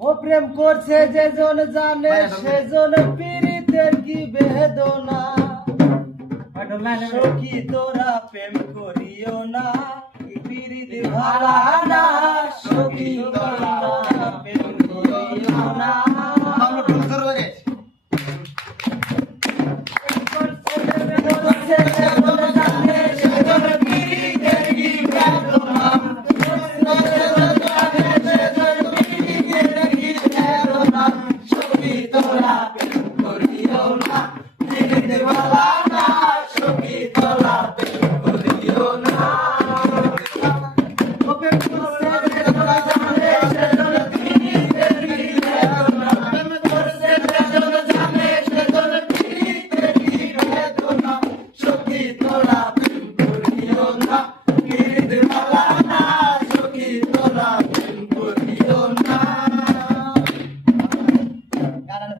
ও প্রেম করছে যেজন জানে সেজন পীড়িতের কি বেদনা সখী তোরা প্রেম করিও না পীড়িত ভালা না সখী তোরা